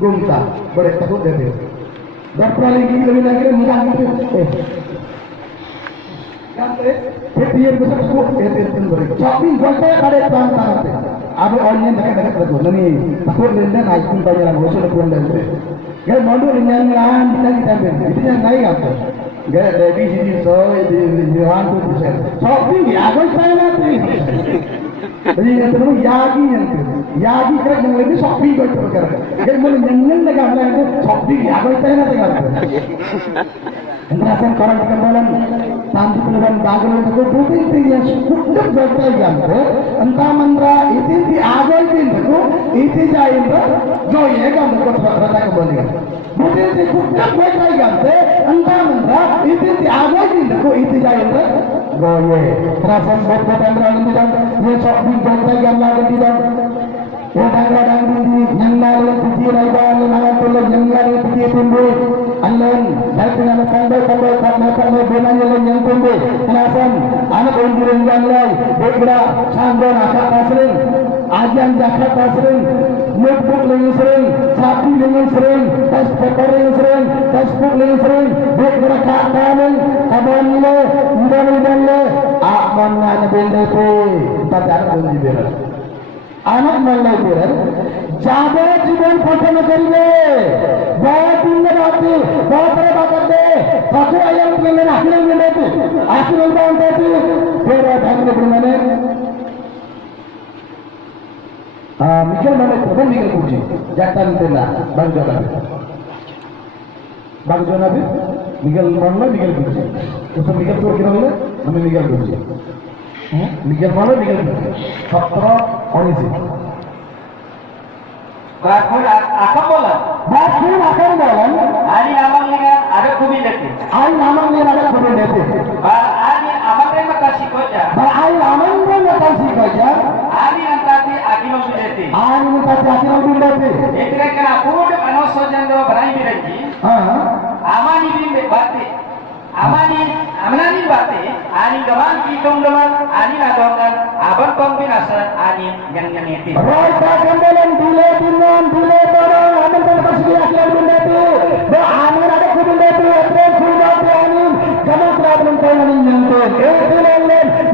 घूमता बड़े तक देते डॉक्टर वाले की लगी लगे मुझे फिर ये besar cukup itu beri shopping boleh pada tangan abe online dekat betul nani takut lenda naik pun banyak orang usul pun lenda gaya modul yang lain kita itu yang naik apa gaya dari sini so di one to percent shopping ya aku saya nanti jadi itu yagi kerja yang lebih shopping kau itu kerja gaya mulai yang dekat mana itu shopping ya aku saya nanti kerja Interasen koran kembalan tanti penuhan bagus untuk bukti yang cukup betul yang entah mantra itu di awal itu itu jain jo ye kan untuk rata kembali bukti itu cukup betul yang entah mantra itu di awal itu jain jo ye interasen betul yang tidak ye sok betul yang lagi tidak kadang-kadang yang lalu puji rival yang lalu puji tumbuh Alan, saya dengan kandai benanya yang tumbuh. Kenapa? Anak unjuran yang lain, bergerak sanggon akak tasring, ajan jakat tasring, notebook lagi sering, sapi lagi sering, tas paper lagi sering, textbook lagi sering, bergerak kanan, kanan le, udan le, aman anak benda tu, pada anak unjuran. Anak malai beran, jaga जीवन पठन करिए बहुत दिन बाती बहुत बड़े बात करते सको आयम के लिए आखिर में देते आखिर में कौन देते फिर ढंग में मैंने मिकल मैंने खुद मिकल पूछी जाता नहीं ना बाग जोना भी मिकल मारना मिकल पूछी उसको मिकल तो क्या बोले हमें मिकल पूछी मिकल मारना मिकल पूछी 17 Bakun akan bolan. Ani amang dengan ada kubi deti. Ani amang dengan makasih koja. Ani antati aki mau deti. Ekre kena pud anoso jando berai birenji. Amani bin bati. Amani bati. Ani gaman kitong gaman. Ani nadongan. Aban pembinasan. Ani yang itu. Rasa kambelan dule barang. Aman pembinasan akhir bindatu. Amin ada kubindatu. April kubindatu amin. Kamu problem kau amin nyantai. Bulan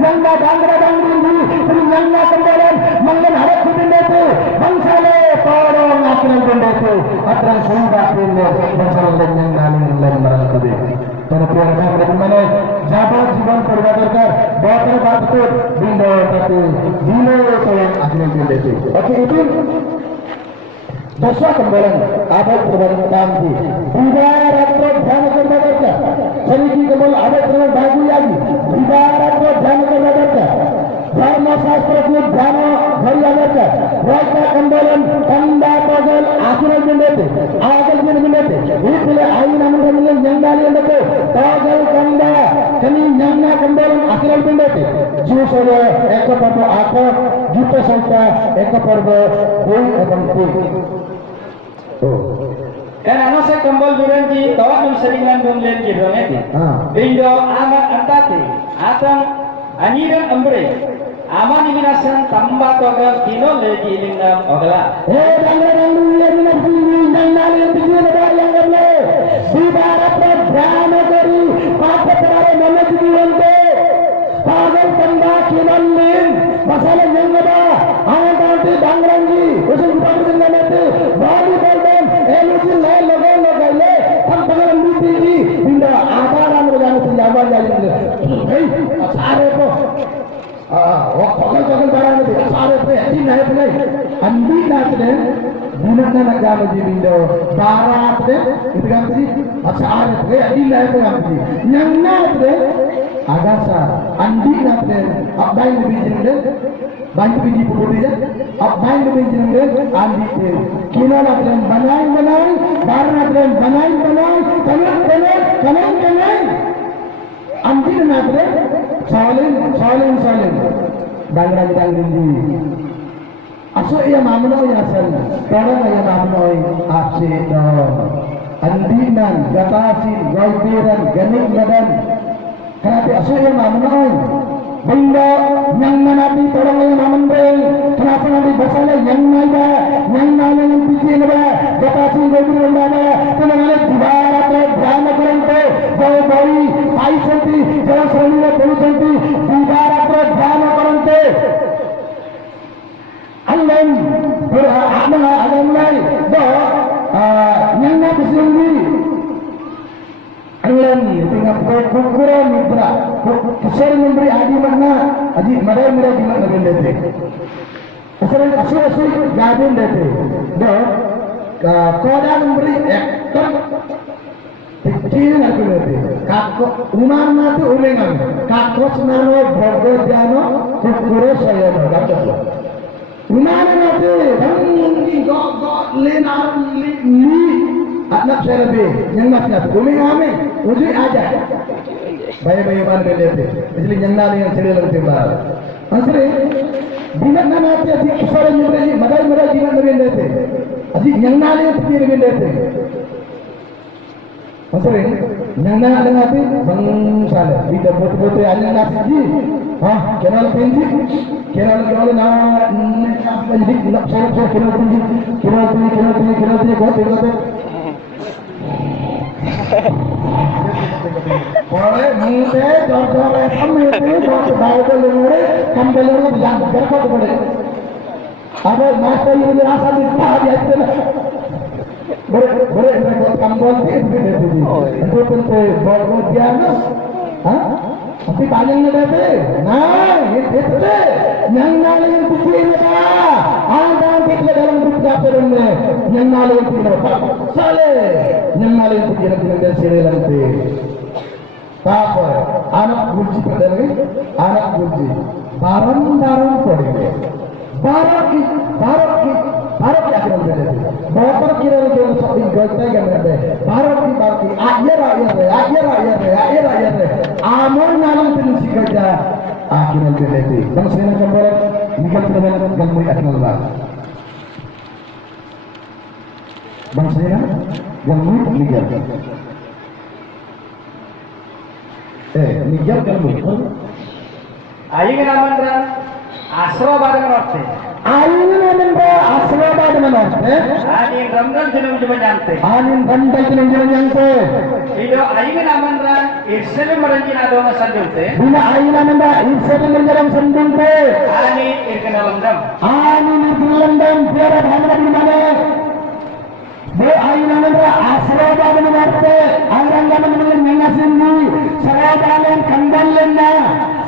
nangga dangra dangrindu. Nangga kambelan. Mangan ada kubindatu. Bangsale barang akhir bindatu. April sudah pindah. Bangsale nangga barang kubin. Karena pihak bagaimana jabat जीवन परिवर्तन कर बहुत बात तो बिंदु tapi dino itu yang akhirnya bindatu. Oke itu dosa kembalan abad perbandingan di ibarat ध्यान करना पड़ता शरीर की कमल abad terus bagus lagi ibarat ध्यान करना पड़ता धर्म शास्त्र को ध्यान भरिया जाता राजा कमबालन कंदा पगल आखिर बिंदते आगल बिंदते इसलिए आई नाम मिले जंगाली अंदर पगल कंदा कनी नन्ना कमबालन आखिर बिंदते जूसले एक पर्व आप जूते संख्या एक पर्व कोई एवं कोई kan ano sa kambal biranji tawag ng salingan dumlen kirometi bindo amat antati atang aniran ambre aman minasan tamba toga kino legi lingam ogala dangan legi nangale bijil bayang gamle sibarat ध्यान करी पाप तुम्हारे मन जीवनते पागल तंबा किनल्लिन मसाला जंगदा आनंदी डांगरंगी उसे पकड़ लेते बाडी बलदन एलुसी ले लगे लगाइले हम पकड़ नीति की बिंदा आधार आने जाने से जावा जाएंगे सारे को वो पकड़ बढ़ाने दे सारे पे ऐसी नहीं अंधी नाचने बुनना लगा मुझे बिंदो बारात दे इतना जी अच्छा आ रहे थे अभी लाए तो आप जी नन्ना दे agasa andi napre abbain lebih jengden bantu biji putih ya abbain lebih jengden andi te kina napre banai bar napre banai kanai andi napre salin dangring di aso iya mamno ya san tora ya mamno apsi do andinan gatasin golpiran ganik badan kenapa aso iya mamno benda yang nanti tolong yang mamandeng kenapa nanti basale yang nada yang pikin ba gatasin golpiran bana tenangale dibara ko dhyan karante boi pai santi jala sranila polusanti dibara ko dhyan karante Allah berhakna ada mulai yang nak sendiri Allah tinggal ukuran mitra kesal memberi adi mana adi madai mera di mana benda tu kesal asu jadi benda tu kodan memberi ekor kecil nak benda tu kakak umar mati ulengan kakak senaro bergojano ukuran saya kata Umana nate, bangun gog lenar li anak saya lebih yang masih ada. Umi kami, uji aja. Bayi ban bende, jadi yang nali yang cerita lebih timbal. Asli, bila nana ti kisah yang beri, madai jimat bende te. Aji yang nali yang pikir bende te. Asli, yang nana dengan ti bang salah. Tidak betul-betul ada nasi ji. Kenal tinggi, kenal na jadi nak saya kenal tinggi, kuat. Boleh, mungkin dokter kami itu dokter bawa lelur, kambelur yang berkot boleh. Ada masa ini rasa di pahadi aja. Boleh rekod kambol itu. Itu penting bawa dia tapi panjangnya deh, nah itu deh, yang nali yang pikir ada pikir dalam pikir perumnya, yang nali yang pikir saleh, yang nali yang pikir dengan siri nanti, apa? Anak buji pada lagi, anak buji, barang pergi, barang akan berada. Bapak kira yang shopping gota yang berada. Barang akhir. Amon nalang pensi kerja akhirnya berada. Bangsa yang kembali nikah dengan kamu akan lelah. Bangsa yang nikah. Nikah kamu. Ayo kita mandra asro bareng rote. Anin asrabad manos, Anin Ramadan jenung cuma nyante. Anin Ramadan jenung nyante. Ido ayin amandra irsele maranjin ado masanjunte. Bina ayin amanda irsele maranjin sanjunte. Anin irkenalandam. Anin irkenalandam biara bhamra bimane. Be ayin amanda asrabad manarte. Ayrangam manile mengasindi. Sarabalen kandalenna.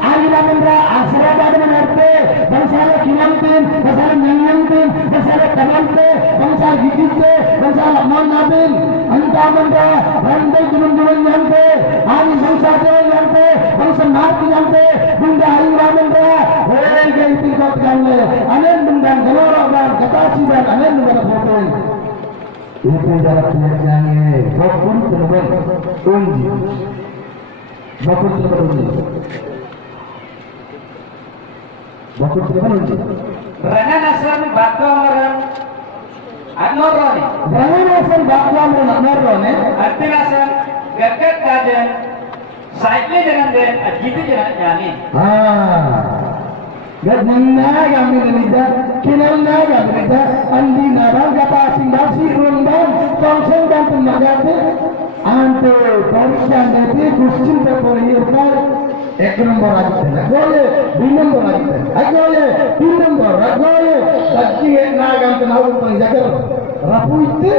Ayin amanda asrabad manarte. Bangsala kinamtin, bangsala menyantin, bangsala kanante, bangsala gigite, bangsala manabin. Anta amanda randai gunung nyante. Ayin bangsade nyante, bangsa mati nyante. Bunda ayin amanda. Hei genti kot kanle. Anen bundang galora bar katasi bar anen bunda fotoin. Itu jarak penyakitnya. Bakun tenuban unji. Bakun tenuban unji. Bakun tenuban unji. Rana nasran batu amaran anoroni. Rana nasran batu amaran anoroni. Arti nasran gagat kaden. Saikle jangan den, ajitu jangan nyani. Gadnangna kami nida, kinalna kami nida, andi nabang kapasing basi rundang, tongseng dan penagate, ante parisan dete kusin terporiirkan, ek nomor aja, agole, 2 nomor aja, agole, 3 nomor, agole, tadi nagam kenal pengjagar, rapu itu,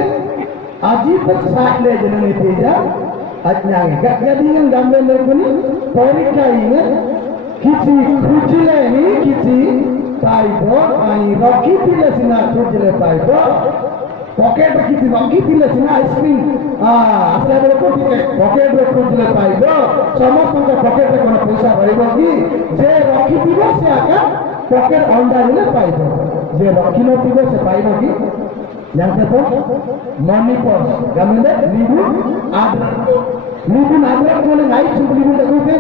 aji tersakleh jeneng itu ya, ajnyangi, gak gadingan gambar nerkuni, porika ini. Kiti kujile ni kiti taibo ai ro kiti le sina kujile taibo pocket রাখিছি বাকি দিলে সিনা আইসক্রিম আসলে বলে কোটি পকেট রখুলে পাইব সমস্ত পকেটে কোন পয়সা রহিব কি যে রখিথিব সে আকা পকেট অন্ডা দিলে পাইব যে রখি নথিব সে পাইব কি জানতে তো মনি পর্স গামিলে লিবু আদ্রক বলে নাই চুপ লিবু দেখতে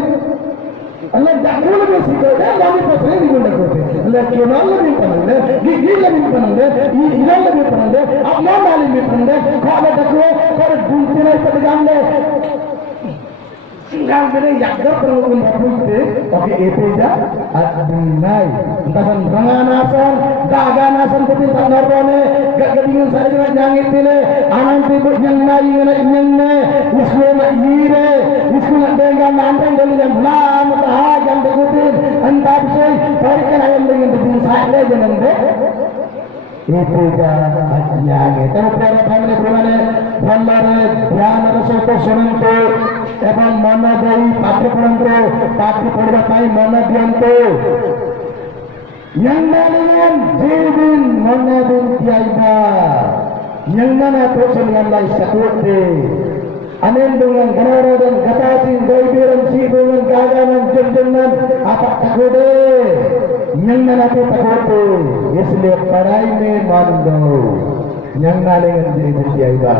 Allah jakul be sikode lagi pasre ni bola kote Allah kenal lagi panande gigil lagi panande ilal lagi panande apna mali me panande khale dakho kar dunte nai padgamle singal bene yakda perun bapuite oke epeja adinai kasan ranganasan gaganasan kote tanarone gadingan sarjana jangit tile anante bot yang nai ngene isme na yire isme dengan nantang dari yang lam taha yang degutin entah bisai berikan ayam dengan begini saja jangan deh itu jangan tapi para family bermana ballare dhyanara saହିତ ଶୁଣନ୍ତୁ ଏବଂ ମନ ଦେଇ ପାଠ ପଢ଼ନ୍ତୁ ପାଠ ପଢ଼ିବା ପାଇଁ ମନ ଦିଅନ୍ତୁ yang mana jibin mana bin tiada yang mana terus dengan lain sakute anen dengan ganara dan gatasin gaibiran si dengan gaganan jenjengan apa takode yang mana tu takode isliye पढ़ाई में मन दो yang mana dengan jibin tiada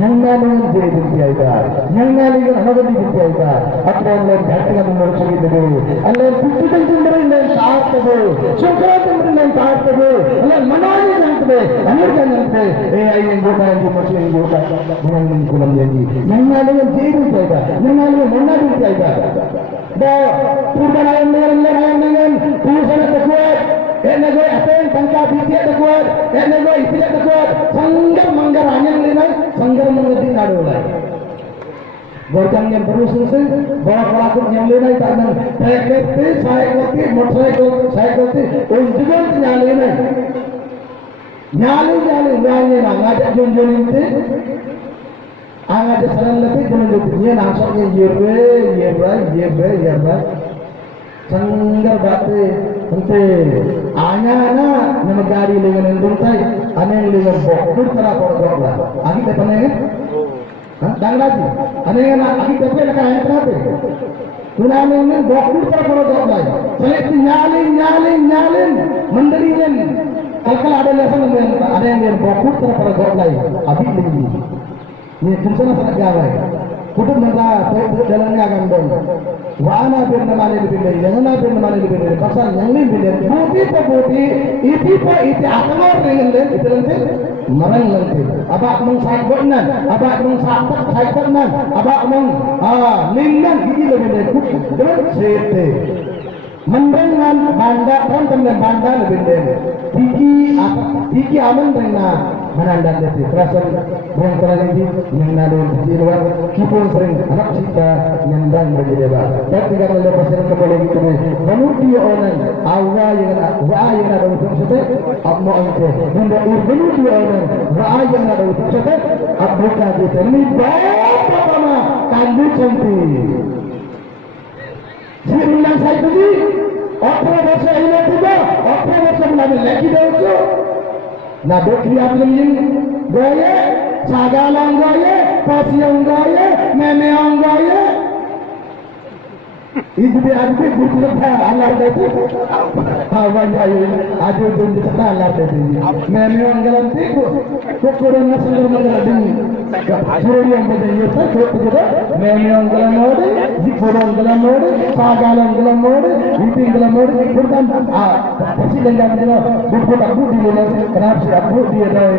yang mana dengan jibin tiada yang mana dengan hanagan jibin tiada atau Allah dhatikan merusuki dulu Allah putukan jumberin dan taat dulu syukuran jumberin dan taat dulu Allah manani jangkbe Amerika jangkbe yang bukan yang masih yang bukan dengan kulam janji yang mana dengan jibin tiada yang mana dengan mana jibin tiada dah purban ayam dengan tulisan terkuat ena gue aten tangka bitia terkuat ena gue istilah terkuat sanggar manggar anyang lenai sanggar mengerti nado lai borjang yang terus bawa pelaku yang lenai tak nang saya kerti motorcycle unjugan nyale nang ngajak junjun itu angajak saran lebih junjunnya langsungnya yerba sanggar bate ante ana nama gari dengan enduntai ane dengan bokur tera korgokla agi tepane dang lagi ane agi tepe ka entrate kunane ne bokur tera korgokla selek nyalin mandirian kalkal ada lesan ada yang bokur tera korgokla abi lagi ni kunsana sak gawai kutub mereka dalamnya akan dong. Wana bernamanya lebih dari, yang bernamanya lebih dari. Pasal yang lebih dari. Bukti, itu akal dengan lain itu nanti marang nanti. Abak mengsaikotnan, abak mengsaikotnan, abak mengningan ini lebih dari. Dengan sete. Mendengar banda, dan banda lebih dari. Tiki aman dengan menandang desi. Terasa yang terjadi yang nado di luar kipun sering anak kita nyandang berjeda. Tapi kalau lepas itu boleh gitu. Menuju orang awal yang ada untuk sete, abmo ente. Menuju orang awal yang ada untuk sete, abmo kaji. Ini berapa lama kandu cantik. Si ulang saya tadi, 18 বছর ini juga, 18 বছর lagi dah tu. Nah, dokter yang gaya, sagalang gaya, pasiang gaya, memeang gaya. Itu dia ada buku lepas Allah itu. Hawan ayu, ada bunyi lepas Allah itu. Memeang galam tiku, kokoran asal mengaladin. Suruh yang berjaya itu, memeang galam mode, jikoran galam mode, sagalang galam mode, iping galam mode. Bukan, pasti dengan dia buku tak budi mana. Kenapa si aku dia rang,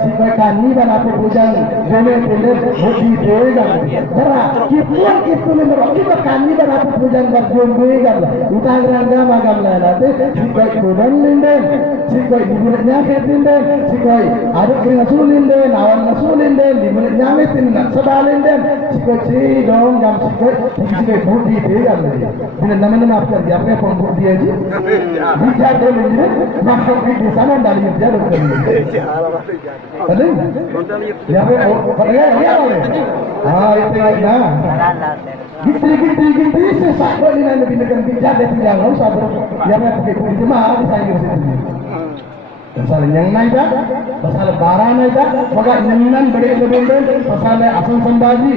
si mereka ni dan apa pujan, jodoh pilih budi dia. Berah, kipuan itu memang kita kan ni dan apa pujan berjumpa kan. Utang rangga magam lana tu, si kau kudan linden, si kau dibuatnya linden, si kau ada kena sulinden, awan sulinden, dibuatnya mesin nak sebalinden, si kau dong jam si kau budi dia kan. Dengan nama apa dia apa pun budi aja. Bicara dulu ni, masuk di sana dari dia dulu. Ada? Ya, itu ada. Gitu sesak kau ni lebih dengan bicara dia tidak usah ber. Ya, pakai kulit cuma ada saya di sini. pasal yang naida, pasal bara naida, maka nyanyian beri pasal asal sembaji,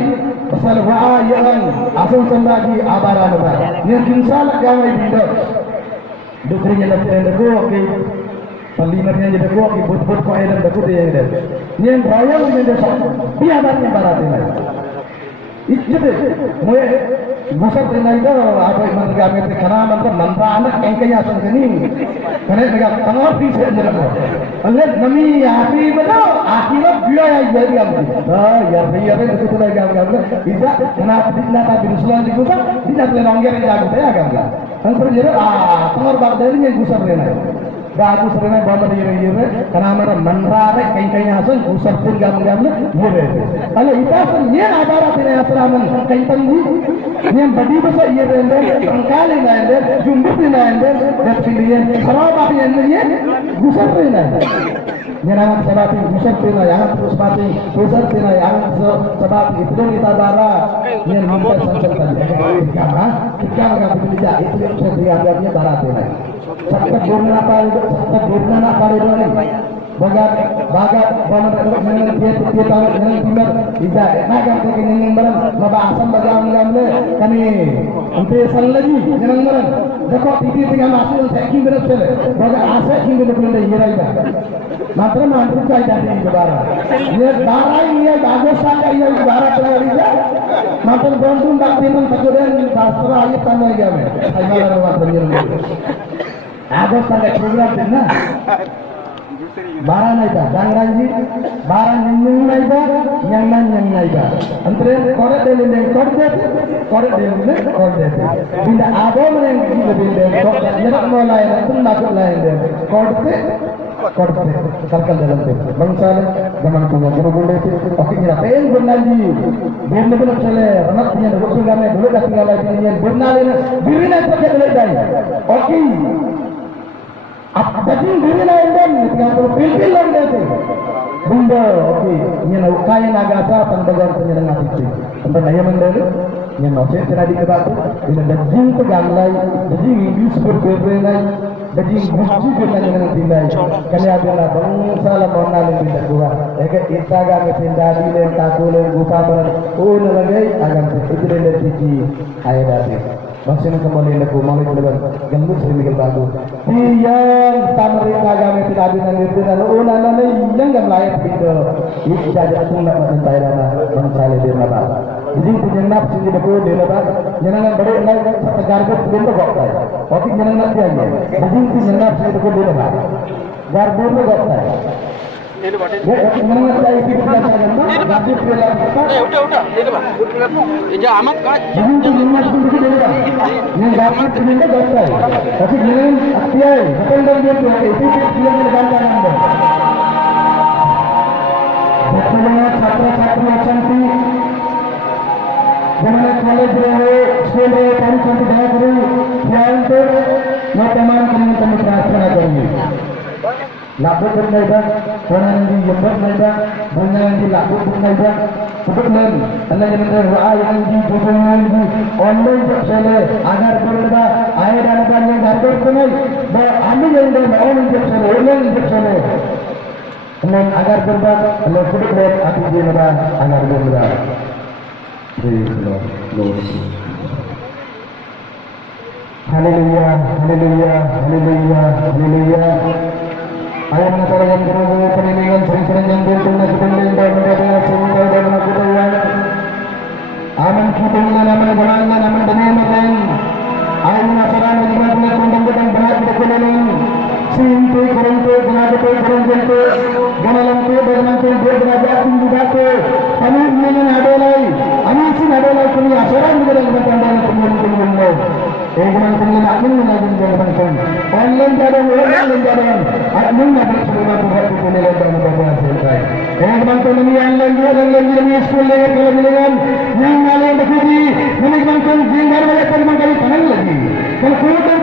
pasal waa yang asal sembaji abara naida. Yang insal kami bido, dukrinya latihan deko, okay, palimatnya jadi deko, okay, but ko ayam deko dia yang dek. Yang royal yang dek, biadarnya barat ini. Itu mulai busar dengan itu apa yang mereka ambil karena mereka mantra anak engkanya asal kini karena mereka tengah bisa jadi Allah nami api betul akhirnya dia yang jadi kami ya biar itu tu lagi kami tidak kenapa tidak tapi Islam di busar tidak boleh langgar yang jago saya kami kan terjadi tengah bagdari yang busar dengan Bagus sebenarnya bawa ire karena mereka menrare kain-kainnya asal usap pun gambar ire. Kalau itu asal dia abarat ini asalaman kain tanggi, yang badi besar ire ende, angkali ende, jumbo ende, dan pilihan seraba ende gusar ende. Jangan sebab gusar ende, jangan sebab gusar ende, jangan sebab itu kita bara yang minta sangat tadi. Karena kita nggak bisa itu yang saya dianggapnya barat ini. Sakit burna apa itu ni? Bagat mana dengan dia tahu dengan timur tidak. Nak kan kita dengan barang, maba asam bagam le. Kami ante sal lagi dengan barang. Dekor titi tinggal masuk seking berat sel. Bagat asal king berat berat hirai dah. Matra mantu kaya dah ini barang. Ia barang ia bagus saja ia barang terlalu dah. Matra bantu tak timbang takudan dasar ayat tanah kami. Ayat orang terjadi. Agos tanda program dinna bara naida dangranji bara ninnung naida nyang naida andre kore delinde binda abo menen gibe binde ko yerak mo lain tun nak lain de korte kalkal dalam te bangsale gaman ko guru bunde ti oke ngira pen bunanji binde bune chale ramat nya rusul game dulu dah tinggal lagi nya bunale birina pakai dai oke Jadi diri lain dan tinggal pilpil lain itu. Bunda, okey, yang nak kaya nagasa tandagan penyerang hati. Tanpa daya mendelu, yang nak saya tadi kata tu, ini daging peganglai, daging Inggris berberenai, daging gusti berberenai tinggal. Kali ada lah bangsa lah mana yang tidak dua. Eka itaga metendadi yang takule gupa ber, nalagai agam itu dengan tiki ayat dari. Maksudnya kembali lagu malu lebar gembus sedemikian bagus. Yang tamerika kami tidak ada nanti dan nana yang gam layak itu. Ini jadi aku nak mencintai dana mencari dia mana. Jadi punya nafsu di depan dia mana. Jangan beri lain satu garba sebelum tu gok tay. Okey jangan nak dia ni. Jadi punya nafsu di depan dia mana. Garba tu gok tay. Jangan tay itu kita jangan. Garba pelan. Udah. Ini bah. Ija amat kan. Jadi punya nafsu di depan dia. Yang garba punya gok tay. Okey jangan aktiai. Betul dan dia tu. Itu dia yang bantu anda. Betul छात्र-छात्री cantik. Jangan college sekolah kami cantik dah kiri. Yang tu, nak teman kami transfer kami. Labut bernaida, orang yang jemput naida, bunga yang dilabut bernaida, sebut lain. Allah yang mendengar yang di online jepsele agar bernaida, ayat dan apa yang garber kunai, bah ambil yang dah online jepsele. Kemudian agar berbat, Allah sebut lain api dia naida agar bernaida. Haleluya. Ayat nasara yang berlaku penilaian sering-sering yang bertuna kepentingan dan berkata sehingga dan melakukan aman kita aman berangan aman beneran ayat nasara yang berlaku pentingkan berat kepentingan sintu kurangku benaga kurangku ganalan tu dengan tu benaga tinggi batu kami ingin ada lagi sin ada lagi kami asaran dengan pentingkan pentingkan Eguman pengen amin mengaji dengan pun. Online jalan. Amin nak semua buat punya lebar mudah selesai. Eguman pengen yang lagi sekolah dengan yang lain bekerja. Eguman pengen jinggar balik mengkali tangan lagi. Kalau kuda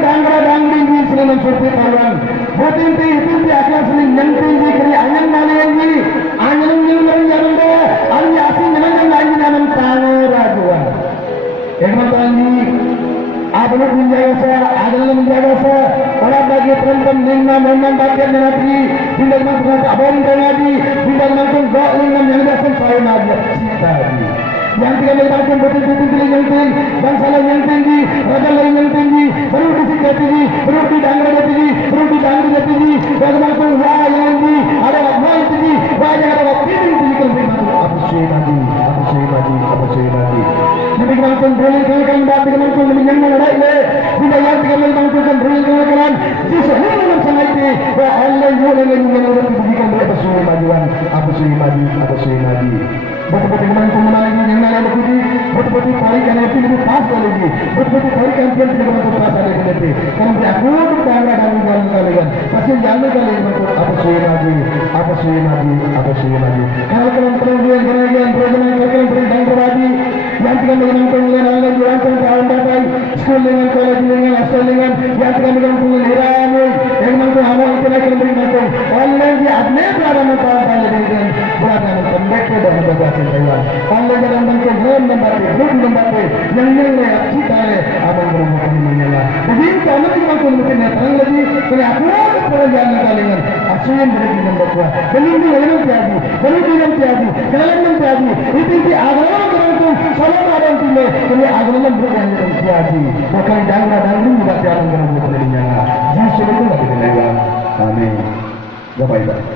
dangri di selama seperti kawan. Buatin itu akan sering nanti dikiri ayam lagi. Ayam yang jalan dia. Ayam asin dengan lagi dalam tangan rajuan. Eguman pengen adalah menjaga saya, orang bagi perempuan lima memang bagian dari Jadi, berhenti tangga jadi, berhenti tangga jadi, bagaimana pun yang di ada apa jadi, banyak ada apa pilih jadi kalau memang apa sih lagi. Jadi kalau pun boleh kan berarti kalau pun yang mana ada, bila yang tiga memang pun boleh kan, di sana dalam sana itu, Allah yang diberikan berapa suri majuan, apa suri maju. Betul-betul menang yang mana begitu, betul-betul kali kan itu lebih pas lagi, betul-betul kali kan dia tidak mampu pas lagi nanti. Kalau dia aku tangga dan jalan kan, pasti jalan kali itu apa suri maju. Kalau kalian kalian perintah pribadi, yang tidak mengenang pengenalan jalan tahun dapat, sekolah dengan college dengan asal dengan, yang tidak mengenang pengenalan, yang mampu awal itu lagi berikan. Allah dia adne berada dalam dengan berada dalam mereka dan berada Taiwan. Allah dalam bentuk belum membantu, yang lewat kita abang berumur menyala. Jadi kalau kita mungkin datang lagi, kalau aku perjalanan kalian, asuhan berarti nombor dua. Belum tiada. Kalau tiada, itu agama beruntung, salam ada untuk jadi agama beruntung tiada. Bukan jangan juga tiada beruntung menyala. Justru itu lagi menyala. Amin. Bapak.